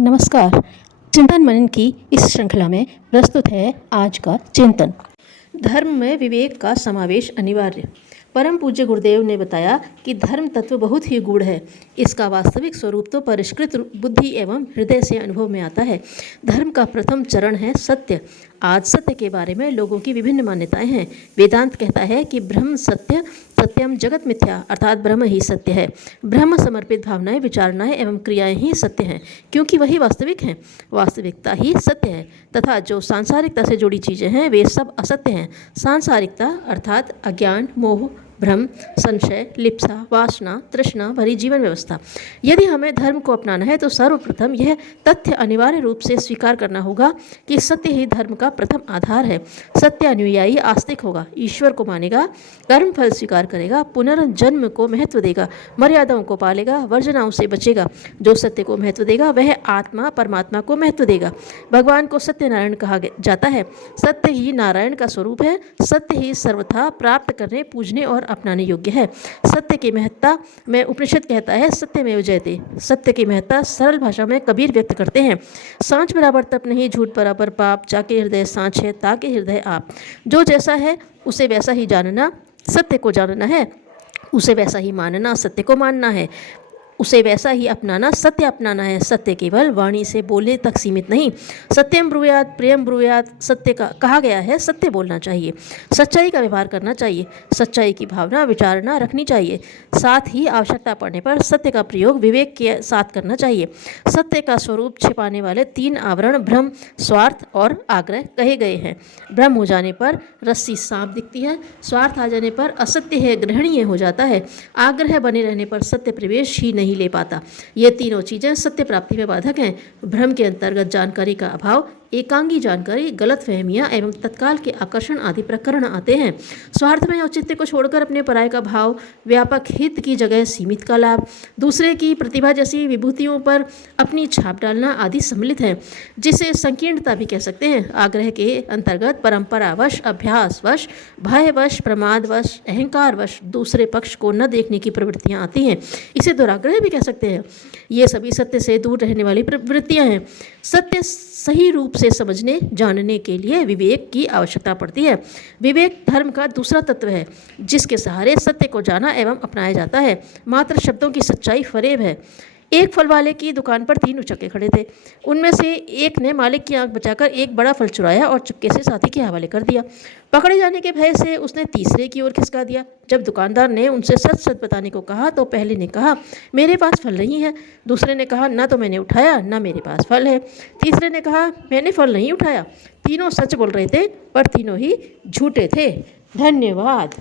नमस्कार। चिंतन मनन की इस श्रृंखला में प्रस्तुत है आज का चिंतन। धर्म में विवेक का समावेश अनिवार्य। परम पूज्य गुरुदेव ने बताया कि धर्म तत्व बहुत ही गूढ़ है। इसका वास्तविक स्वरूप तो परिष्कृत बुद्धि एवं हृदय से अनुभव में आता है। धर्म का प्रथम चरण है सत्य। आज सत्य के बारे में लोगों की विभिन्न मान्यताएं हैं। वेदांत कहता है कि ब्रह्म सत्य, सत्यम जगत मिथ्या, अर्थात ब्रह्म ही सत्य है। ब्रह्म समर्पित भावनाएं, विचारणाएं एवं क्रियाएं ही सत्य हैं, क्योंकि वही वास्तविक हैं। वास्तविकता ही सत्य है तथा जो सांसारिकता से जुड़ी चीज़ें हैं वे सब असत्य हैं। सांसारिकता अर्थात अज्ञान, मोह, भ्रम, संशय, लिप्सा, वासना, तृष्णा भरी जीवन व्यवस्था। यदि हमें धर्म को अपनाना है तो सर्वप्रथम यह तथ्य अनिवार्य रूप से स्वीकार करना होगा कि सत्य ही धर्म का प्रथम आधार है। सत्य अनुयायी आस्तिक होगा, ईश्वर को मानेगा, कर्म फल स्वीकार करेगा, पुनर्जन्म को महत्व देगा, मर्यादाओं को पालेगा, वर्जनाओं से बचेगा। जो सत्य को महत्व देगा वह आत्मा परमात्मा को महत्व देगा। भगवान को सत्यनारायण कहा जाता है। सत्य ही नारायण का स्वरूप है। सत्य ही सर्वथा प्राप्त करने, पूजने और अपनाने योग्य है। सत्य की महत्ता में उपनिषद कहता है सत्यमेव जयते। सत्य की महत्ता सरल भाषा में कबीर व्यक्त करते हैं। सांच बराबर तप नहीं, झूठ बराबर पाप, जाके हृदय सांच है ताके हृदय आप। जो जैसा है उसे वैसा ही जानना, सत्य को जानना है। उसे वैसा ही मानना, सत्य को मानना है। उसे वैसा ही अपनाना, सत्य अपनाना है। सत्य केवल वाणी से बोलने तक सीमित नहीं। सत्यम ब्रूयात प्रियम ब्रूयात, सत्य का कहा गया है। सत्य बोलना चाहिए, सच्चाई का व्यवहार करना चाहिए, सच्चाई की भावना विचारना रखनी चाहिए। साथ ही आवश्यकता पड़ने पर सत्य का प्रयोग विवेक के साथ करना चाहिए। सत्य का स्वरूप छिपाने वाले तीन आवरण भ्रम, स्वार्थ और आग्रह कहे गए हैं। भ्रम हो जाने पर रस्सी सांप दिखती है, स्वार्थ आ जाने पर असत्य है ग्रहणीय हो जाता है, आग्रह बने रहने पर सत्य प्रवेश ही नहीं ले पाता। ये तीनों चीजें सत्य प्राप्ति में बाधक हैं। भ्रम के अंतर्गत जानकारी का अभाव, एकांगी जानकारी, गलत फहमियाँ एवं तत्काल के आकर्षण आदि प्रकरण आते हैं। स्वार्थ में औचित्य को छोड़कर अपने पराये का भाव, व्यापक हित की जगह सीमित का लाभ, दूसरे की प्रतिभा जैसी विभूतियों पर अपनी छाप डालना आदि सम्मिलित है, जिसे संकीर्णता भी कह सकते हैं। आग्रह के अंतर्गत परंपरावश, अभ्यासवश, भयवश, प्रमादवश, अहंकारवश दूसरे पक्ष को न देखने की प्रवृत्तियाँ आती हैं। इसे दुराग्रह भी कह सकते हैं। ये सभी सत्य से दूर रहने वाली प्रवृत्तियाँ हैं। सत्य सही रूप से समझने जानने के लिए विवेक की आवश्यकता पड़ती है। विवेक धर्म का दूसरा तत्व है, जिसके सहारे सत्य को जाना एवं अपनाया जाता है। मात्र शब्दों की सच्चाई फरेब है। एक फल वाले की दुकान पर तीन उचक्के खड़े थे। उनमें से एक ने मालिक की आंख बचाकर एक बड़ा फल चुराया और चुपके से साथी के हवाले कर दिया। पकड़े जाने के भय से उसने तीसरे की ओर खिसका दिया। जब दुकानदार ने उनसे सच सच बताने को कहा तो पहले ने कहा, मेरे पास फल नहीं है। दूसरे ने कहा, ना तो मैंने उठाया ना मेरे पास फल है। तीसरे ने कहा, मैंने फल नहीं उठाया। तीनों सच बोल रहे थे पर तीनों ही झूठे थे। धन्यवाद।